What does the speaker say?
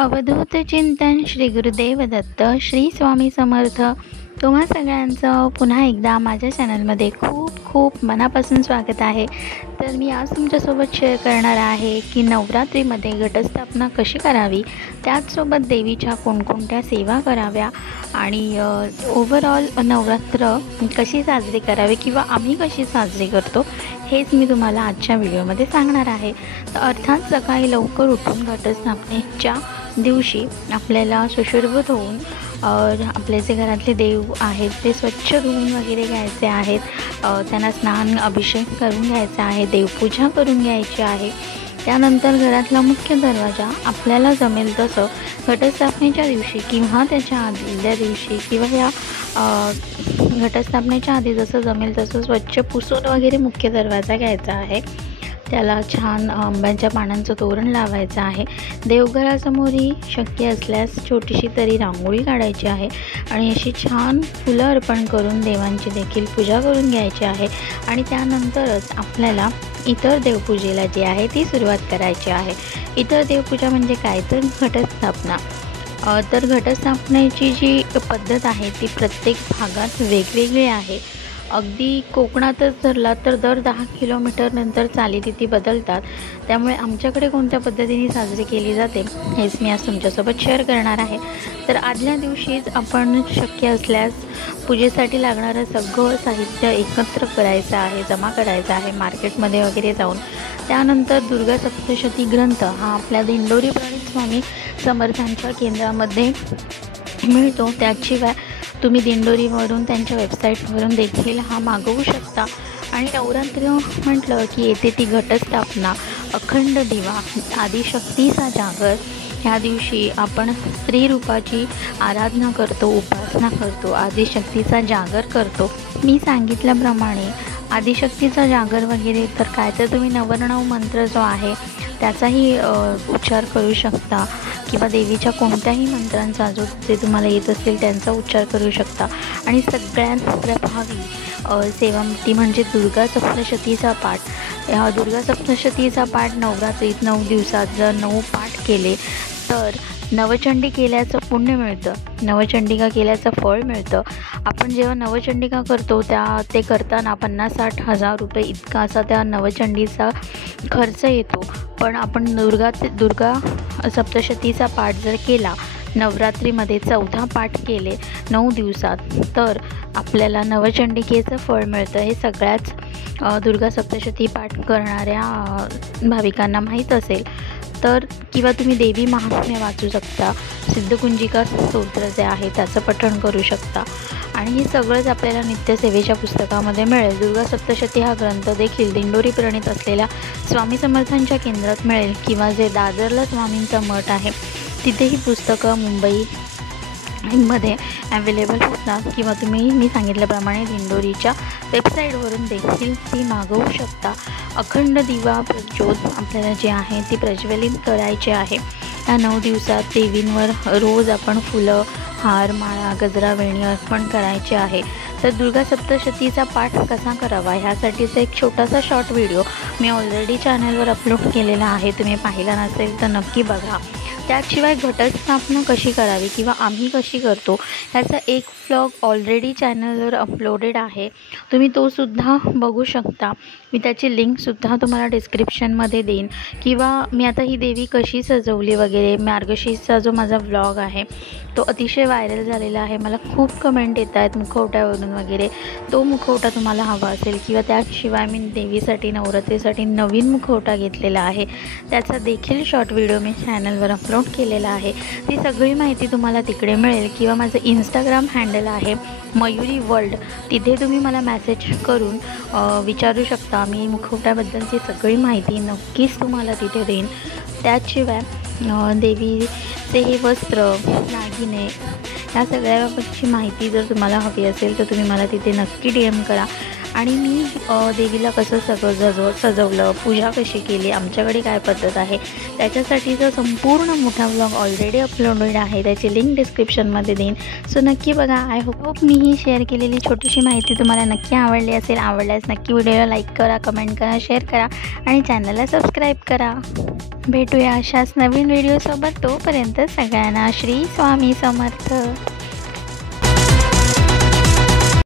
अवधूत चिंतन श्री गुरुदेव दत्त श्री स्वामी समर्थ। तुम्हा सगळ्यांचं पुन्हा एकदा माझ्या चॅनलमध्ये खूप खूप मनापासून स्वागत आहे। तर मी आज तुमच्यासोबत शेअर करणार आहे की नवरात्रीमध्ये घटस्थापना कशी करावी, त्याचसोबत देवीच्या कोणकोणत्या सेवा कराव्या आणि ओव्हरऑल नवरात्र कशी साजरी करावी किंवा आम्ही कशी साजरी करतो हेच मी तुम्हाला आजच्या व्हिडिओमध्ये सांगणार आहे। तर अर्थात सकाळी लवकर उठून घटस्थापनेच्या दिवशी आपल्याला सुशुरभूत होऊन आपले जे घरातले देव आहेत ते स्वच्छ धुवून वगैरे घ्यायचे आहेत, त्यांना स्नान अभिषेक करून घ्यायचा आहे, देवपूजा करून घ्यायची आहे। त्यानंतर घरातला मुख्य दरवाजा आपल्याला जमेल तसं घटस्थापनेच्या दिवशी किंवा त्याच्या आदल्या दिवशी किंवा या घटस्थापनेच्या आधी जसं जमेल तसं स्वच्छ पुसून वगैरे मुख्य दरवाजा घ्यायचा आहे। त्याला छान आंब्याच्या पानांचं तोरण लावायचं आहे। देवघरासमोरही शक्य असल्यास छोटीशी तरी रांगोळी काढायची आहे आणि अशी छान फुलं अर्पण करून देवांची देखील पूजा करून घ्यायची आहे। आणि त्यानंतरच आपल्याला इतर देवपूजेला जी आहे ती सुरुवात करायची आहे। इतर देवपूजा म्हणजे काय, तर घटस्थापना। तर घटस्थापनेची जी पद्धत आहे ती प्रत्येक भागात वेगवेगळी आहे। अगदी कोकणातच धरला तर दर 10 किलोमीटर नंतर चालीरीती बदलतात। त्यामुळे आमच्याकडे कोणत्या पद्धतीने साजरी केली जाते हेच मी आज तुमच्यासोबत शेअर करणार आहे। तर आदल्या दिवशीच आपण शक्य असल्यास पूजेसाठी लागणारं सगळं साहित्य एकत्र करायचं आहे, जमा करायचं आहे मार्केटमध्ये वगैरे जाऊन। त्यानंतर दुर्गा सप्तशती ग्रंथ हा आपल्या दिंडोरी प्रणित स्वामी समर्थांच्या केंद्रामध्ये मिळतो। त्याशिवाय तुम्ही दिंडोरीवरून त्यांच्या वेबसाईटवरून देखील हा मागवू शकता। आणि नवरात्र म्हटलं की येते ती घटस्थापना, अखंड दिवा, आदिशक्तीचा जागर। ह्या दिवशी आपण स्त्री रूपाची आराधना करतो, उपासना करतो, आदिशक्तीचा जागर करतो। मी सांगितल्याप्रमाणे आदिशक्तीचा जागर वगैरे तर काय, तर तुम्ही नवरनव मंत्र जो आहे त्याचाही उच्चार करू शकता किंवा देवीच्या कोणत्याही मंत्रांचा जो ते तुम्हाला येत असतील त्यांचा उच्चार करू शकता। आणि सगळ्यात प्रभावी सेवा ती म्हणजे दुर्गा सप्तशतीचा पाठ। या दुर्गा सप्तशतीचा पाठ नवरात्रीत 9 दिवसात जर 9 पाठ केले तर नवचंडी केल्याचं पुण्य मिळतं, नवचंडिका केल्याचं फळ मिळतं। आपण जेव्हा नवचंडिका करतो ते करताना 50-60 हजार रुपये इतका असा त्या नवचंडीचा खर्च येतो। पण आपण दुर्गा सप्तशतीचा पाठ जर केला, नवरात्रीमध्ये 14 पाठ केले 9 दिवसात, तर आपल्याला नवचंडिकेचं फळ मिळतं। हे सगळ्याच दुर्गा सप्तशती पाठ करणाऱ्या भाविकांना माहीत असेल। तर किंवा तुम्ही देवी महात्म्य वाचू शकता, सिद्धकुंजिका स्तोत्र जे आहे त्याचं पठण करू शकता। आणि हे सगळंच आपल्याला नित्यसेवेच्या पुस्तकामध्ये मिळेल। दुर्गा सप्तशती हा ग्रंथ देखील दिंडोरी प्रणित असलेल्या स्वामी समर्थांच्या केंद्रात मिळेल किंवा जे दादरला स्वामींचा मठ आहे तिथेही पुस्तकं मुंबईमध्ये अवेलेबल होतात किंवा तुम्ही मी सांगितल्याप्रमाणे दिंडोरीच्या वेबसाईटवरून देखील ती मागवू शकता। अखंड दिवा प्रज्योत आपल्याला जे आहे ती प्रज्वलित करायची आहे। या 9 दिवसात देवींवर रोज आपण फुलं, हार, माळा, गजरा, वेणी अर्पण करायचे आहे। तर दुर्गा सप्तशतीचा पाठ कसा करावा ह्यासाठीचा एक छोटासा शॉर्ट व्हिडिओ मी ऑलरेडी चॅनलवर अपलोड केलेला आहे, तुम्ही पाहिला नसेल तर नक्की बघा। त्याशिवाय घटस्थापना कशी करावी किंवा आम्ही कशी करतो ह्याचा एक व्लॉग ऑलरेडी चॅनलवर अपलोडेड आहे, तुम्ही तो सुद्धा बघू शकता। मी त्याची लिंकसुद्धा तुम्हाला डिस्क्रिप्शनमध्ये देईन। किंवा मी आता ही देवी कशी सजवली वगैरे, मार्गशीर्षचा जो माझा व्लॉग आहे तो अतिशय व्हायरल झालेला आहे, मला खूप कमेंट येत आहेत मुखवट्यावरून वगैरे। तो मुखवटा तुम्हाला हवा असेल किंवा त्याशिवाय मी देवीसाठी नवरात्रीसाठी नवीन मुखवटा घेतलेला आहे, त्याचा देखील शॉर्ट व्हिडिओ मी चॅनलवर अपलोड केलेला आहे। ती सगळी माहिती तुम्हाला तिकडे मिळेल। किंवा माझं इंस्टाग्राम हँडल आहे मयुरी वर्ल्ड, तिथे तुम्ही मला मेसेज करून विचारू शकता। मी मुखवट्याबद्दलची सगळी माहिती नक्कीच तुम्हाला तिथे देईन। त्याशिवाय देवीचे हे वस्त्र, दागिने या सगळ्याबाबतची माहिती जर तुम्हाला हवी असेल तर तुम्ही मला तिथे नक्की DM करा। आणि मी देवीला कसं सजवलं, पूजा कशी केली, आमच्याकडे काय पद्धत आहे त्याच्यासाठीचा संपूर्ण मोठा व्लॉग ऑलरेडी अपलोडेड आहे, त्याची लिंक डिस्क्रिप्शनमध्ये देईन। सो नक्की बघा। I hope me he share केलेली छोटीशी माहिती तुम्हाला नक्की आवडली असेल। आवडल्यास नक्की व्हिडिओला लाईक करा, कमेंट करा, शेअर करा आणि चॅनलला सबस्क्राईब करा। भेटूया अशाच नवीन व्हिडिओसोबत. तोपर्यंत सगळ्यांना श्री स्वामी समर्थ.